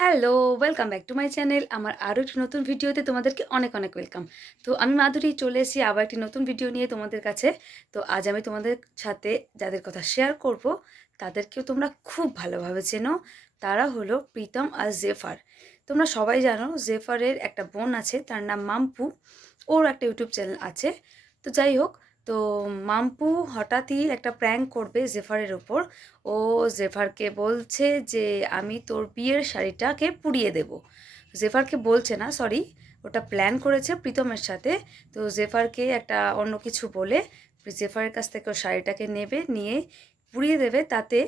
Hello, welcome back to my channel. আমার আরও একটি নতুন ভিডিওতে তোমাদেরকে অনেক অনেক ওয়েলকাম। তো আমি মাধুরী চলে এসেছি আবার একটি নতুন ভিডিও নিয়ে তোমাদের কাছে। তো আজ আমি তোমাদের সাথে যাদের কথা শেয়ার করব তাদেরকেও তোমরা খুব ভালোভাবে চেনো। তারা হলো প্রীতম আর জেফার। তোমরা সবাই জানো জেফারের একটা বোন আছে, তার নাম মাম্পু। ওর একটা ইউটিউব চ্যানেল আছে। তো যাই হোক, তো মাম্পু হঠাৎই একটা প্র্যাঙ্ক করবে জেফারের ওপর। ও জেফারকে বলছে যে আমি তোর বিয়ের শাড়িটাকে পুড়িয়ে দেব। জেফারকে বলছে না, সরি, ওটা প্ল্যান করেছে প্রীতমের সাথে। তো জেফারকে একটা অন্য কিছু বলে জেফারের কাছ থেকে ও শাড়িটাকে নেবে, নিয়ে পুড়িয়ে দেবে। তাতে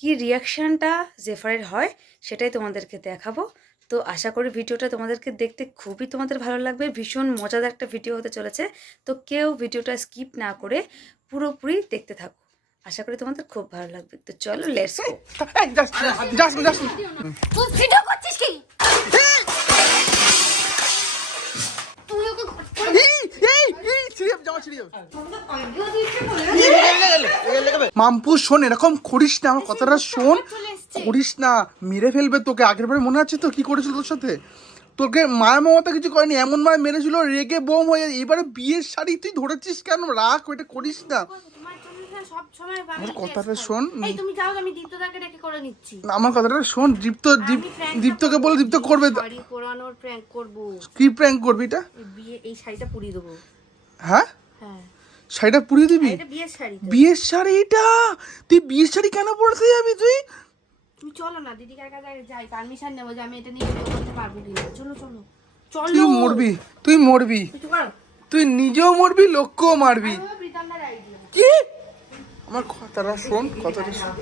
কি রিয়াকশানটা জেফারের হয় সেটাই তোমাদেরকে দেখাবো। তো আশা করি ভিডিওটা তোমাদেরকে দেখতে খুবই তোমাদের ভালো লাগবে। ভীষণ মজাদার একটা ভিডিও হতে চলেছে। তো কেউ ভিডিওটা স্কিপ না করে পুরোপুরি দেখতে থাকো। আশা করি তোমাদের খুব ভালো লাগবে। তো চলো লেটস গো। তুই ভিডিও করছিস কি? তুই ওকে মাম্পু শোন, এরকম করিস না, আমার কথাটা শোন। করিস না, মেরে ফেলবে তোকে। আগের বারে মনে আছে তো কি করেছিল তোর সাথে? তোকে মায়া মমতা কিছু করেনি, এমন মায় মেরেছিল রেগে বোম হয়ে। এবারে বিয়ের শাড়ি তুই ধরেছিস কেন? রাখ, ওইটা করিস না। আমার কথাটা শোন, তুমি যাও, আমি দীপ্তদাকে ডেকে করে নিচ্ছি। আমার কথাটা শোন। দীপ্তকে বলে দীপ্ত করবে। শাড়ি পরানোর প্র্যাঙ্ক করব। কি প্র্যাঙ্ক করবি এটা? এই শাড়িটা পুড়িয়ে দেবো। হ্যাঁ, হ্যাঁ, শাড়িটা পুড়িয়ে দিবি? এটা বিয়ের শাড়ি। বিয়ের শাড়িটা তুই বিয়ের শাড়ি কেন পরতে যাবি তুই? তুমি চলো না, দিদি কার কাছে যাই, পারমিশন নেবো যে আমি এটা নিয়ে ভিডিও করতে পারবো কিনা। চলো চলো চলো। তুই মরবি, তুই মরবি, তুই নিজেও মরবি, লোককেও মারবি। কি? আমার কথাটা শোন, কথাটা শোন,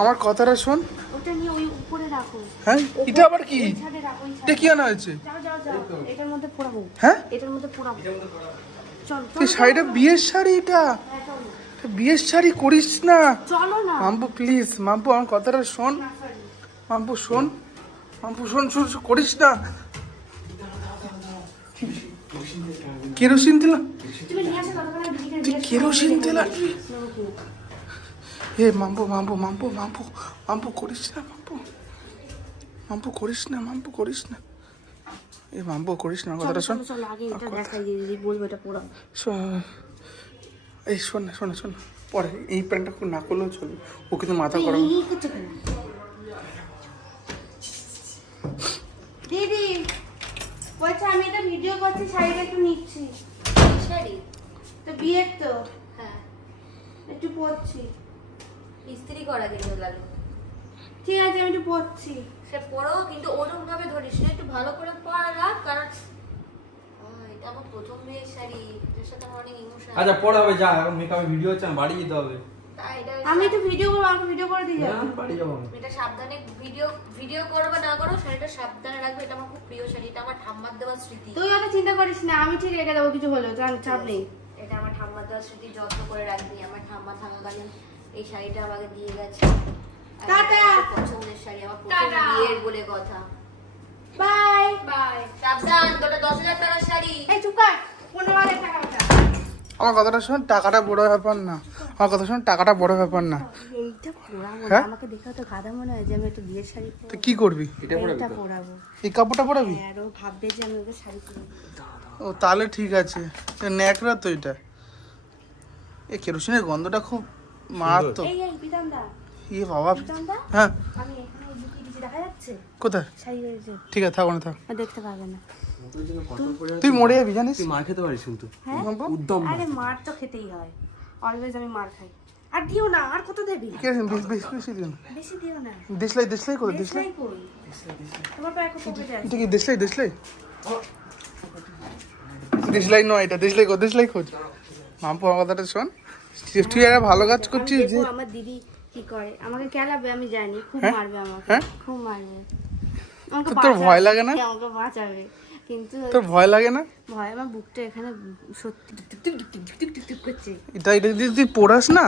আমার কথাটা শোন। ওটা নিয়ে ওই উপরে রাখো। হ্যাঁ, এটা আবার কি? ছাদে রাখো। এটা কি আনা হয়েছে? যাও যাও যাও, এটার মধ্যে পোড়াবো। হ্যাঁ, এটার মধ্যে পোড়াবো। চল তুই শাড়িটা বিয়ের শাড়ি, এটা বিয়ের শাড়ি করিস না। চলো না মাম্পু প্লিজ, মাম্পু আমার কথাটা শোন। মাম্পু শোন, মাম্পু শোন, শোন, শোন, করিস না। কেরোসিন তেল? তুমি নিয়ে আসো ততক্ষণ আমি দিদিকে তুই কেরোসিন তেল আনবি? এ মাম্পু, মাম্পু, মাম্পু, মাম্পু, মাম্পু করিস না, মাম্পু, মাম্পু করিস না, মাম্পু করিস না। এ মাম্পু করিস না, কথাটা শোন। চলো আগে এটা দেখাই দিদি, বলবো এটা পোড়াবো। এই শোন না, শোন না, শোন না, পরে এই প্যান্টটা না করলেও চলবে। ও কিন্তু মাথা গরম। দিদি বলছে আমি এটা ভিডিও করছি, শাড়িটা একটু নিচ্ছি। শাড়ি তো বিয়ের তো, হ্যাঁ একটু পরছি। ইস্ত্রি করা যেগুলো লাগে। ঠিক আছে, আমি একটু পরছি। সে পরো, কিন্তু ওরকম ভাবে ধরিস না, একটু ভালো করে পরা রাখ, কারণ এটা আমার প্রথম বিয়ের শাড়ি, এর সাথে আমার অনেক ইমোশন। আচ্ছা পরে হবে, যা এখন মেকআপে ভিডিও হচ্ছে, বাড়ি যেতে হবে। আমি তো ভিডিও করবো, আমাকে ভিডিও করে দিয়ে যাবো। বাড়ি যাবো। এটা সাবধানে ভিডিও করবে না করো, শাড়িটা সাবধানে রাখবে। এটা আমার খুব প্রিয় শাড়ি, এটা আমার ঠাম্মার দেওয়া স্মৃতি। তুই অত চিন্তা করিস না, আমি ঠিক রেখে দেবো, কিছু হলো চাপ নেই। এটা আমার ঠাম্মার দেওয়া স্মৃতি, যত্ন করে রাখবি। আমার ঠাম্মা থাকাকালীন এই শাড়িটা আমাকে দিয়ে গেছে। টাটা। পছন্দের শাড়ি, আমার প্রথম বিয়ের বলে কথা। বাই বাই, সাবধান, তোটা 10,000 টাকার শাড়ি। এই চুপ কর, 15,000 টাকা ওটা। আমার কথাটা শোন, টাকাটা বড় ব্যাপার না। আমার কথা শোন, টাকাটা বড় ব্যাপার না। এইটা পরাবো, হ্যাঁ? আমাকে দেখে তো গাধা মনে হয় যে আমি একটা বিয়ের শাড়ি পরবো। তো কি করবি? এটা পরাবো। এই কাপড়টা পরাবি? আর ও ভাববে যে আমি ওকে শাড়ি পরবো। ও তাহলে ঠিক আছে। ন্যাকড়া তো এটা। এই কেরোসিনের গন্ধটা খুব মারাত্মক। এই পিতাম দা, ইয়ে বাবা। পিতাম দা, হ্যাঁ, আমি এখানে লুকিয়ে দিয়েছি, দেখা যাচ্ছে? কোথায়? শাড়ি রয়েছে। ঠিক আছে, থাকো না, থাক। দেখতে পাবে না। তুই মরে যাবি জানিস? তুই মার খেতে পারিস কিন্তু। হ্যাঁ, উদ্যম আরে মার তো খেতেই হয়, অলওয়েজ আমি মার খাই। আর দিও না, আর কত দেবি? কেরোসিন বেশি দিন। বেশি দিও না। দেশলাই, দেশলাই করে, দেশলাই। দেশলাই কই? তোমার পায়ে খুব পকেটে আছে। এটা কি দেশলাই, দেশলাই? দেশলাই নয় এটা, দেশলাই কর, দেশলাই খোঁজ। মাম্পু আমার কথাটা শোন, তুই একটা ভালো কাজ করছিস যে। দেখবো আমার দিদি কি করে, আমাকে কেলাবে আমি জানি, খুব হ্যাঁ? মারবে আমাকে, হ্যাঁ? খুব মারবে। আমাকে তোর ভয় লাগে না? আমাকে বাঁচাবে, কিন্তু তোর ভয় লাগে না? ভয়, আমার বুকটা এখানে সত্যি টুক টুক টুক টুক টুক টুক করছে। এটা যদি তুই পড়াস না,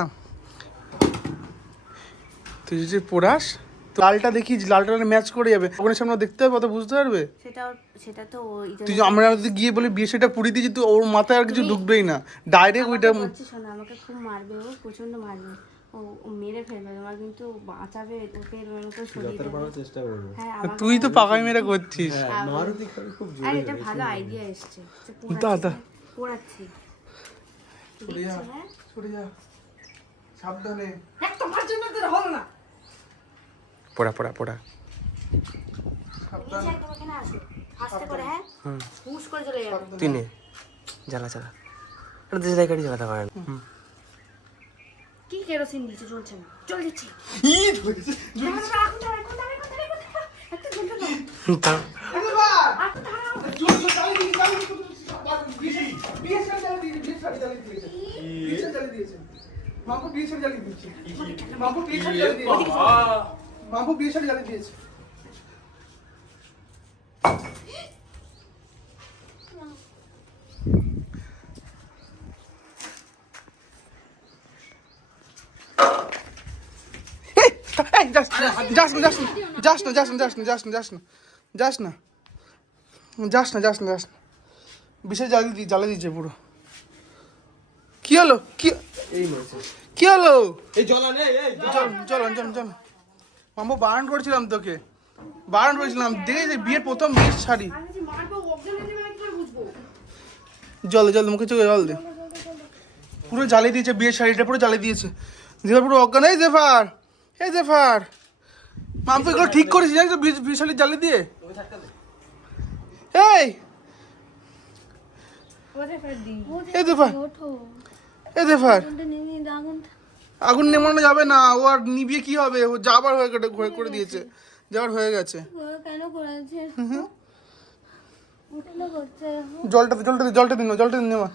তুই যদি পড়াস, তো লালটা দেখি, লালটা ম্যাচ করে যাবে, ওখানে সামনে দেখতে হবে, অত বুঝতে পারবে। সেটা তো ওই তুই আমরা যদি গিয়ে বলি বিয়ে সেটা পুড়িয়ে দিয়েছি, তুই ওর মাথায় আর কিছু ঢুকবেই না, ডাইরেক্ট ওইটা। বলছি শোনো, আমাকে খুব মারবে, ও প্রচন্ড মারবে, ও মেরে ফেলবে, তোমার কিন্তু বাঁচাবে, তোকে তো সরিয়ে দেবে। চেষ্টা করবো। হ্যাঁ আমাকে তুই তো পাকাই মেরে করছিস। মারুতি খাবে খুব জোরে। আর এটা ভালো আইডিয়া এসছে, দাদা পড়াচ্ছি। সরে যা, সরে যা, সাবধানে। তোমার জন্য তো হলো না। পড়া পড়া পড়া। নিচে একদম এখানে আসো, আস্তে করে, হ্যাঁ হুশ করে চলে যাবে। তুই নে জ্বালা চালা, এটা দেশে গাড়ি চালাতে পারে না। কি কেরোসিন দিচ্ছে, চলছে না, চল দিচ্ছি। তাও মাম্পু বিয়ে শাড়ি জ্বালিয়ে দিয়েছে। যাস না বিশাল জ্বালিয়ে দিয়েছে পুরো। কি হলো? এই মেরেছে। কি হলো? এই জল আনে, এই চল মাম্পু বারণ করেছিলাম তোকে, বারণ করেছিলাম। দেখে যে বিয়ের প্রথম বিয়ের শাড়ি। জল মুখে চোখে জল দে। পুরো জ্বালিয়ে দিয়েছে বিয়ের শাড়িটা, পুরো জ্বালিয়ে দিয়েছে। জেফার পুরো অজ্ঞান। এই জেফার মাম্পু এগুলো ঠিক করেছিস জানিস তো, বিয়ের শাড়ি জ্বালিয়ে দিয়ে। এই জেফার আগুন নেমানো যাবে না, ও আর নিবিয়ে কি হবে, ও যাবার হয়ে করে দিয়েছে, যাবার হয়ে গেছে। কেন করেছে? জলটা দিন নেমা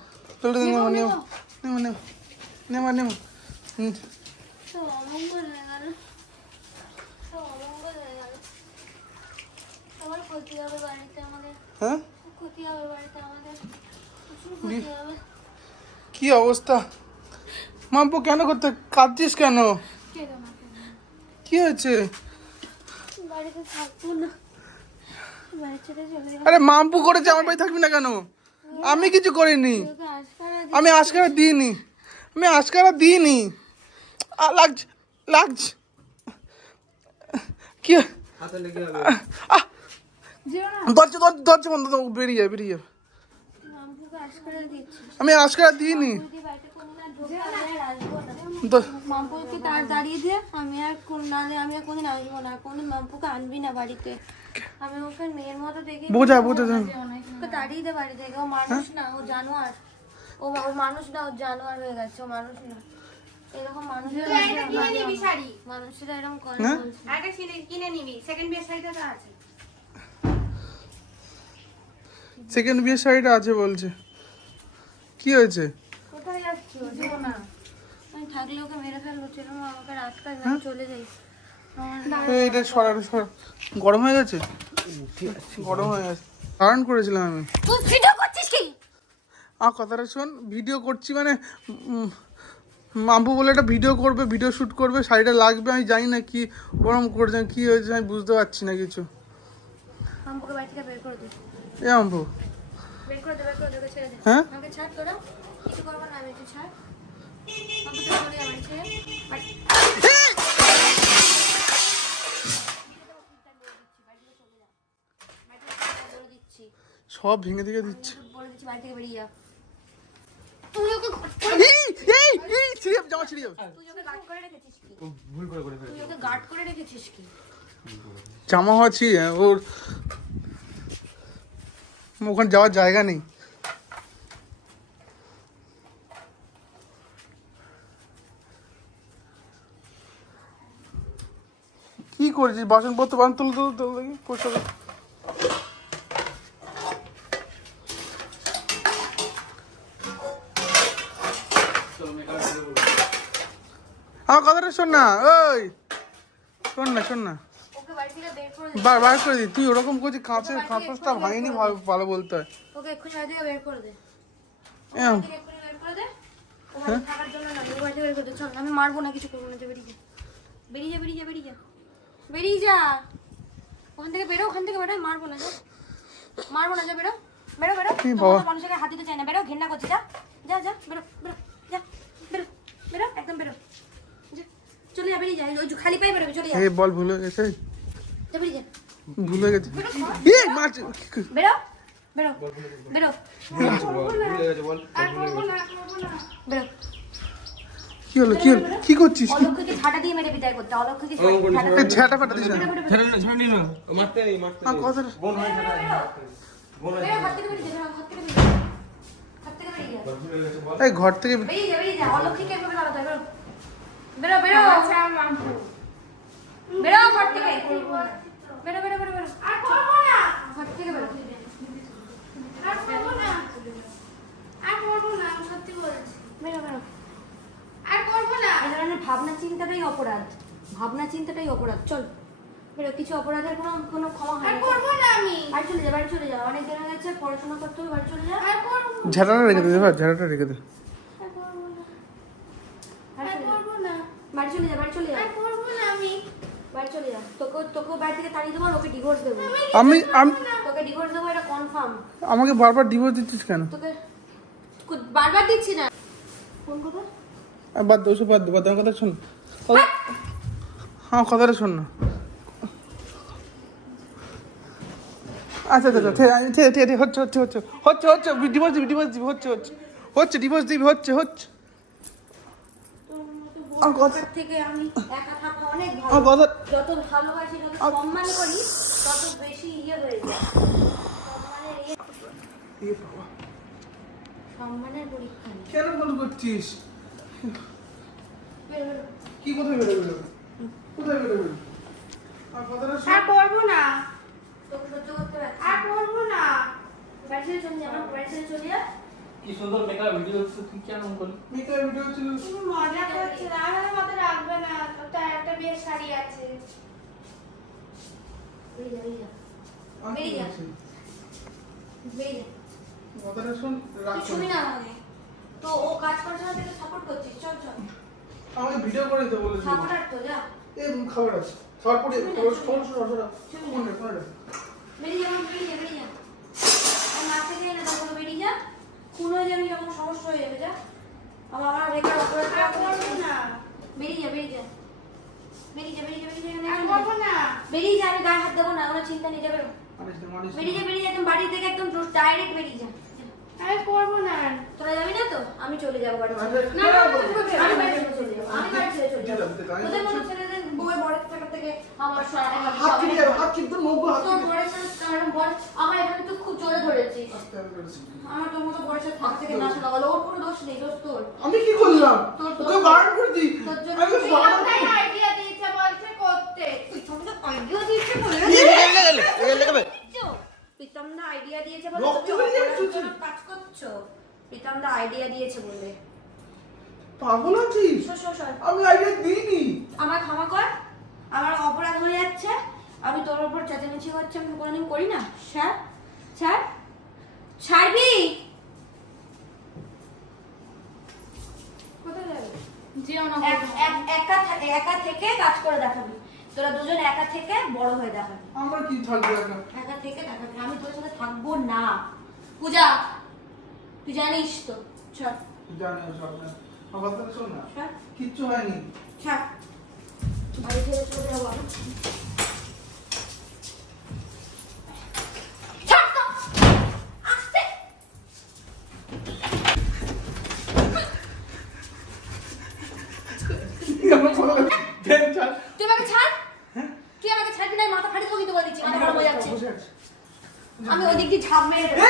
আমার ক্ষতি হবে বাড়িতে, আমাদের হ্যাঁ ক্ষতি হবে বাড়িতে, আমাদের প্রচুর ক্ষতি হবে। কি অবস্থা মাম্পু? কেন করতে কাঁদছিস কেন? কি হয়েছে? বাড়িতে থাকবো না, বাড়ি ছেড়ে চলে যাবো। আরে মাম্পু করেছে, আমার বাড়ি থাকবি না কেন? আমি কিছু করিনি, আমি আজকারা দিইনি। লাগছে কি? হাতে লেগে যাবে। দরজা বন্ধ, বেরিয়ে যাবে। আমি আজকারা দিইনি। মাম্পুকে তার দাঁড়িয়ে দিয়ে আমি আর কোনদিন আসবো না, কোনদিন মাম্পুকে আনবি না বাড়িতে। আমি ওকে মেয়ের মতো দেখি, বোঝা ওকে তাড়িয়ে দে বাড়ি থেকে। ও মানুষ না, ও জানোয়ার। ও মানুষ না, ও জানোয়ার হয়ে গেছে, ও মানুষ না। এরকম মানুষেরা এরকম করে বলছে। সেকেন্ড বিয়ের শাড়িটা আছে বলছে। কি হয়েছে? কোথায় যাচ্ছ? যেও না, আমি থাকলে ওকে মেরে ফেলবো। চলো আমাকে আটকাবে, আমি চলে যাই। এইটা সরা গরম হয়ে গেছে, বারণ করেছিলাম আমি। তুই ভিডিও করছিস কি? আমার কথাটা শোন, ভিডিও করছি মানে মাম্পু বলে একটা ভিডিও করবে, ভিডিও শ্যুট করবে, শাড়িটা লাগবে। আমি জানি না কি গরম করেছে, কি হয়েছে আমি বুঝতে পারছি না কিছু। মাম্পুকে বাড়ি থেকে বের করে দে। এ মাম্পু, বের করে দে, ওকে ছেড়ে দে। হ্যাঁ আমাকে ছাড়, তোরা কিছু করবো না, আমি একটু ছাড়। মাম্পু তুই চলে যাবে ছেড়ে। সব ভেঙে দিচ্ছে। বলে দিচ্ছি বাড়ি থেকে বেরিয়ে যা। জামা ছিঁড়ে যাবে। তুই ওকে গার্ড করে রেখেছিস কি? ভুল করে তুই ওকে গার্ড করে রেখেছিস কি? জামা হওয়া ছিঁড়ে, ওর ওখানে যাওয়ার জায়গা নেই। কি করেছিস? বাসনপত্র তুলে দেখি পরিষ্কার কর। আমার কথাটা শোন না, ওই শোন না ওকে বাড়ি থেকে বের করে দে। বার করে দিই। তুই ওরকম করছিস, কাঁচটা ভাঙিনি, ভালো বলতে হয়। ওকে এক্ষুনি বাড়ি থেকে বের করে দে। এরম। ওকে এক্ষুনি বের করে দে। ও বাড়ি থাকার জন্য না, ও বাড়ি থেকে বের করে দে। চল, আমি মারবো না, কিছু করবো না, বেরিয়ে যা। বেরিয়ে যা। ওখান থেকে বেরো, মারবো না, যা। বেরো। তোমার মানুষের হাত দিতে চাই না, বেরো, ঘেন্না করছি, যা, বেরো, একদম বেরো, যা। চলে যা বেরিয়ে যা ওই যে খালি পায়ে বেরোবি চলে যা এই বল ভুল হয়ে গেছে যা বেরিয়ে যা ভুল হয়ে গেছে এই মাছ বেরো বেরো বেরো ভুলে গেছে বল বেরো কি হলো কি করছিস অলক্ষকে ঝাঁটা দিয়ে মেরে বিদায় করতে অলক্ষকে এই ঝাঁটা ফাটা দিস না ছাড়ি না মারতে নেই মারতে আর কথা বোন হয় ছাড়া বোন হয় বেরো হাত থেকে বেরিয়ে যা হাত থেকে বেরিয়ে যা হাত থেকে বেরিয়ে যা ভুলে গেছে বল এই ঘর থেকে বেরিয়ে যা অলক্ষকে এভাবে দাঁড়াতে বেরো বেরো বেরো আচ্ছা মামু বেরো ঘর থেকে বেরো বেরো বেরো বেরো আর করবো না ঘর থেকে বেরো আর করবো না আমি সত্যি বলছি বেরো বেরো আর করবো না এই ধরনের ভাবনা চিন্তাটাই অপরাধ চল বেরো কিছু অপরাধের কোনো ক্ষমা হয় না আর করবো না আমি বাড়ি চলে যা অনেক দিন হয়ে গেছে পড়াশোনা করতে হবে বাড়ি চলে যা আর করবো ঝাঁটাটা রেখে দে ভাই ঝাঁটাটা রেখে দে আর করবো না বাড়ি চলে যা আর করবো না আমি বাড়ি চলে যা তোকে বাড়ি থেকে তাড়িয়ে দেবো আর ওকে ডিভোর্স দেবো আমি তোকে ডিভোর্স দেবো এটা কনফার্ম আমাকে বারবার ডিভোর্স দিচ্ছিস কেন তোকে বারবার দিচ্ছি না ফোন কথা বাদ দে ওসব বাদ দে আমার কথা শোন হ্যাঁ কথাটা শোন না আচ্ছা আচ্ছা ঠিক হচ্ছে ডিভোর্স দিবি ডিভোর্স দিবি হচ্ছে আমার কথা থেকে আমি একা থাকা অনেক আমার ভালো কথা যত ভালোবাসি যত সম্মান করি তত বেশি হয়ে যায় সম্মানের পরীক্ষা নেই কেন ফোন করছিস বেরো, বেরো। কি কোথায় বেরোবে আমার কথাটা শোন আর করবো না তোকে সহ্য করতে পারছি আর করবো না বাড়ি ছেড়ে চলে যা আমার বাড়ি ছেড়ে চলে যা কি সুন্দর মেকআপ ভিডিও হচ্ছে তুই কেন বল মেকআপ ভিডিও ছিল তুমি মজা করছো না আমার মতো রাখবে না ওটা একটা বিয়ের শাড়ি আছে বেরিয়ে যা বেরিয়ে যা বেরিয়ে যা কথাটা শোন তুই ছবি না আমাকে তো ও কাজ করছে না তুই সাপোর্ট করছিস চল চল আমাকে ভিডিও করে দিতে বলেছিল সাপোর্ট আর তো যা এই খাবার আছে খাবার পড়ে শোন বেরিয়ে যা বেরিয়ে যা আর নাচতে যাই না তখন বেরিয়ে যা খুন হয়ে যাবি যখন সমস্যা হয়ে যাবে যা আমার বেকার অপরাধ করবো না বেরিয়ে যা বেরিয়ে যা বেরিয়ে যা আমি গায়ে হাত দেবো না ওরা চিন্তা নিয়ে যাবে বেরিয়ে যা একদম বাড়ি থেকে একদম ডাইরেক্ট বেরিয়ে যা আমি করবো না তোরা যাবি না তো আমি চলে যাবো বাড়ি না আমি বাড়ি ছেড়ে চলে যাবো আমি বাড়ি ছেড়ে চলে যাবো তোদের মতো ছেলেদের বউয়ের বড় থাকা থেকে আমার তোর বরের সাথে কারণ বল আমার এখানে তো খুব জোরে ধরেছিস আমার তোর মতো বরের সাথে থাক থেকে না শোনা গেল ওর কোনো দোষ নেই দোষ তোর আমি কি করলাম তোর তোকে বারণ করে দিই তোর জন্য আমি বারণ আইডিয়া দিয়েছে বলছে করতে তুই তোমাকে আইডিয়া দিয়েছে বলে প্রীতমদা আইডিয়া দিয়েছে বলে তুমি অপরাধজনক কাজ করছো প্রীতমদা আইডিয়া দিয়েছে বলে পাগল আছিস সর আমি আইডিয়া দিইনি আমার ক্ষমা কর আমার অপরাধ হয়ে যাচ্ছে আমি তোর উপর চেঁচামেচি করছি আমি কোনোদিন করি না ছাড়বি কোথায় যাবে একা থেকে কাজ করে দেখাবি তোরা দুজন একা থেকে বড় হয়ে দেখাবি আমার কি থাকবে একা থেকে দেখাবি আমি তোর সাথে থাকবো না পূজা তুই জানিস তো ছাড় জানি সব না আমার কথা শোন না ছাড় কিচ্ছু হয়নি ছাড় বাড়ি ছেড়ে চলে যাবো আমি। ছাড় তো আস্তে তুই আমাকে ছাড় তুই আমাকে ছাড়বি না মাথা ফাটিয়ে দেবো কিন্তু বলে দিচ্ছি মাথা গরম হয়ে যাচ্ছে আমি ওই দিক দিয়ে ঝাঁপ মেরে দেবো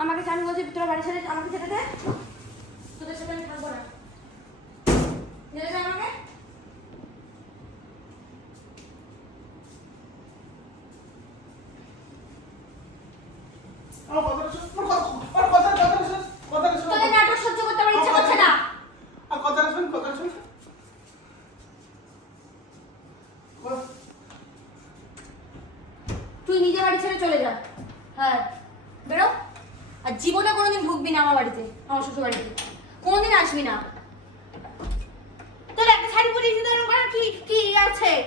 আমাকে আমি বলছি তোরা বাড়ি ছেড়ে আমাকে যেতে দে তোদের সাথে আমি থাকবো না যেতে দে আমাকে তোদের নাটক সহ্য করতে আমার ইচ্ছা করছে না তুই নিজে বাড়ি ছেড়ে চলে যা হ্যাঁ বেরো আর জীবনে কোনোদিন ঢুকবি না আমার বাড়িতে আমার শ্বশুর বাড়িতে কোনোদিন আসবি না তোর একটা শাড়ি পরিয়েছি তোর ওখানে কি কি আছে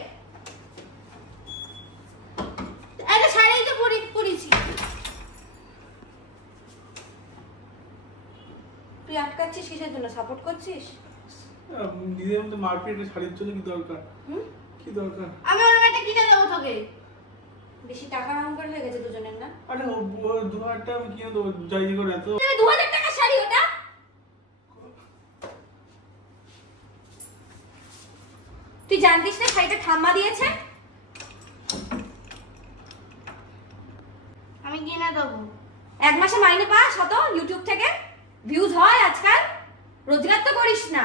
একটা শাড়ি তো পরেছি। তুই আটকাচ্ছিস কিসের জন্য? সাপোর্ট করছিস? নিজের মধ্যে মারপিট শাড়ির জন্য কি দরকার? কি দরকার? আমি ওর একটা কিনে দেবো তোকে। বেশি টাকার অঙ্কর হয়ে গেছে দুজনের না? আরে 2000 টাকা আমি কিনে দেবো যাই করে এত 2000 টাকা শাড়ি ওটা? তুই জানতিস না শাড়িটা ঠাম্মা দিয়েছে? আমি কিনে দেবো। এক মাসে মাইনে পাস হত ইউটিউব থেকে? ভিউজ হয় আজকাল? রোজগার তো করিস না।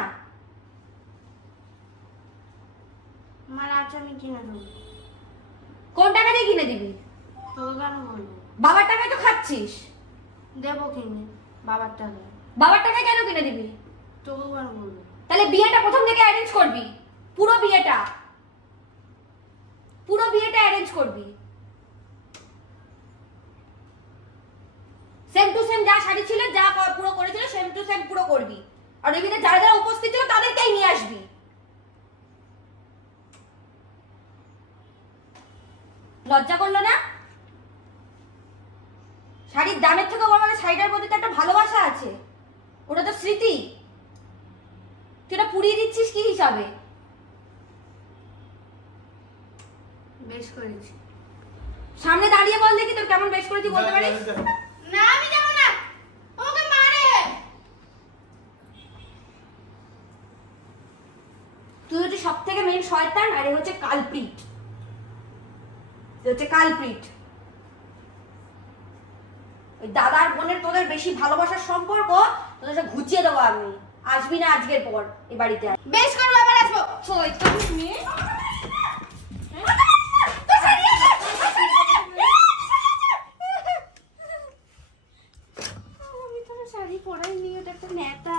আমার আচ্ছা আমি কিনে দেবো। কোন টাকা দিয়ে কিনে দিবি? তোকে কেন বলবো? বাবার টাকায় তো খাচ্ছিস। দেবো কিনে বাবার টাকায়। বাবার টাকায় কেন কিনে দিবি? তোকে কেন বলবো? তাহলে বিয়েটা প্রথম থেকে অ্যারেঞ্জ করবি। পুরো বিয়েটা অ্যারেঞ্জ করবি। সেম টু সেম যা শাড়ি ছিল যা পুরো করেছিল সেম টু সেম পুরো করবি। আর ওই বিয়েতে যারা যারা উপস্থিত ছিল তাদেরকেই নিয়ে আসবি। লজ্জা করলো না? শাড়ির দামের থেকে বড় মানে শাড়িটার প্রতি তো একটা ভালোবাসা আছে। ওটা তো স্মৃতি। তুই এটা পুড়িয়ে দিচ্ছিস কি হিসাবে? বেশ করেছি। সামনে দাঁড়িয়ে বল দেখি তোর কেমন বেশ করেছি বলতে পারিস? না আমি যাব না। ওকে মারে। তুই হচ্ছে সবথেকে মেইন শয়তান আর এ হচ্ছে কালপ্রিট। ওই দাদার বোনের তোদের বেশি ভালোবাসার সম্পর্ক তোদের সাথে ঘুচিয়ে দেবো আমি। আসবি না আজকের পর এই বাড়িতে। বেশ করবো আবার আসবো। শয়তান মেয়ে। আমি তো শাড়ি পরাই নি, ওটা একটা নেতা।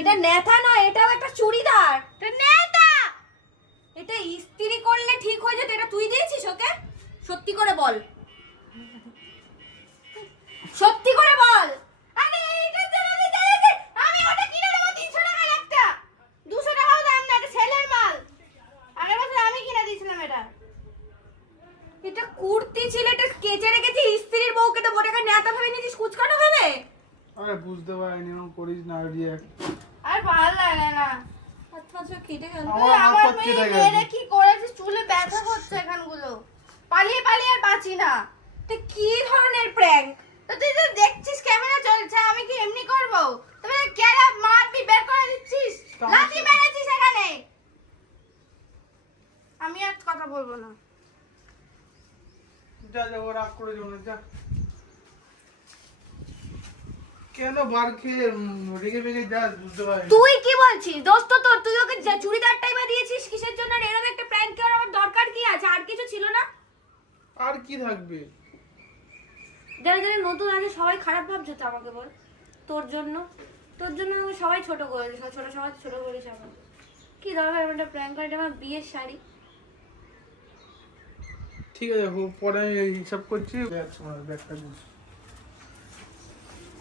এটা নেতা নয়, এটাও একটা চুড়িদার। নেতা এটা ইস্ত্রি করলে ঠিক হয়ে যেত। এটা তুই দিয়েছিস ওকে? সত্যি করে বল, সত্যি করে বল। আরে এটা জানা নেই জানা। আমি ওটা কিনে দেবো 300 টাকা একটা। 200 টাকাও দাম না, এটা ছেলের মাল। আগের বছর আমি কিনে দিয়েছিলাম এটা। এটা কুর্তি ছিল, এটা কেচে রেখেছি। ইস্ত্রির বউকে তো বড় নেতা ভেবে নিয়েছিস, কুচকানো হবে। আরে বুঝতে পারিনি এরকম করিস না রিয়াক্ট আর ভালো লাগে না। আচ্ছা কেটে গেল। আমার হাত কেটে গেছে। মেয়ে কি করেছে? চুলে ব্যথা করছে এখানগুলো। পালিয়ে পালিয়ে আর বাঁচি না। তো কি ধরনের প্র্যাঙ্ক? তো তুই তো দেখছিস ক্যামেরা চলছে, আমি কি এমনি করব? তবে কেরা মারবি বের করে দিচ্ছিস। লাঠি মেরেছিস এখানে। আমি আর কথা বলবো না। যা যা ও রাগ করে যাও না যা কেন বার খেয়ে রেগে বেগে যাস বুঝতে পারি তুই কি বলছিস? দোস্ত তোর তুই ওকে চুড়িদারটাই বা দিয়েছিস কিসের জন্য? আর এরকম একটা প্র্যাঙ্ক করার আমার দরকার কি আছে? আর কিছু ছিল না? আর কি থাকবে? যারা যারা নতুন আছে সবাই খারাপ ভাবছো তো আমাকে বল। তোর জন্য আমাকে সবাই ছোট করে সবাই ছোট করিস আমাকে। কি দরকার একটা প্র্যাঙ্ক করা? এটা আমার বিয়ের শাড়ি। ঠিক আছে পরে আমি হিসাব করছি ব্যাগটা বুঝ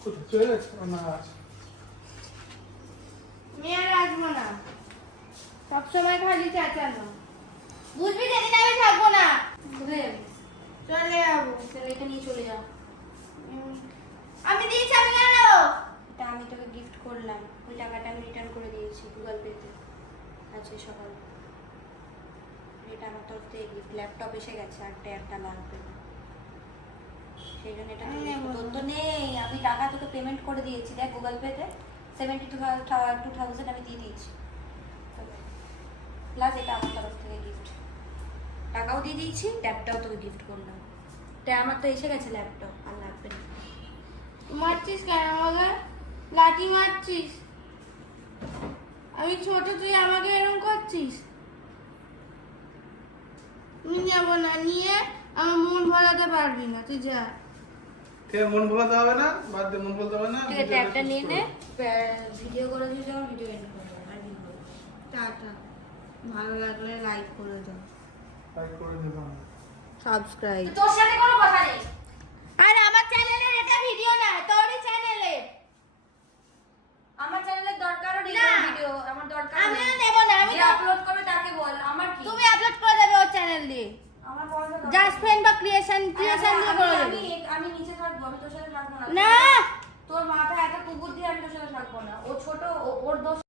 কোথায় চলে গেছে না মেয়ের আসবো না, সবসময় খালি চেঁচানো। বুঝবি যেদিন আমি থাকবো না চলে যাবো। এটা নিয়ে চলে যাও। আমি দিয়েছি, আমি কেন নেবো? এটা আমি তোকে গিফট করলাম। ওই টাকাটা আমি রিটার্ন করে দিয়েছি গুগল পেতে আজকে সকালে। এটা আমার তরফ থেকে গিফট। ল্যাপটপ এসে গেছে, একটা লাগবে না, সেই জন্য এটা তোর তো নেই। আমি টাকা তোকে পেমেন্ট করে দিয়েছি দেখ গুগল পেতে। 72,000 আমি দিয়ে দিয়েছি। প্লাস এটা আমার তরফ থেকে গিফট। টাকাও দিয়ে দিয়েছি, ল্যাপটপ তোকে গিফট করলাম। এটা আমার তো এসে গেছে ল্যাপটপ, আর লাগবে না। মারছিস কেন আমাকে? লাঠি মারছিস? আমি ছোট, তুই আমাকে এরকম করছিস? তুই যাবো না, নিয়ে আমার মন ভরাতে পারবি না, তুই যা। মন ভোলাতে হবে না, বাদ দে মন ভোলাতে হবে না। ঠিক আছে একটা নিয়ে নে, ভিডিও করেছিস যখন ভিডিও এন্ড করে দাও। আর টাটা, ভালো লাগলে লাইক করে দাও, লাইক করে দেবো সাবস্ক্রাইব। তোর সাথে কোনো কথা নেই। আর আমার চ্যানেলে এটা ভিডিও ক্রিয়েশন দিয়ে করে দেবে। আমি নিচে থাকবো, আমি তোর সাথে থাকবো না। না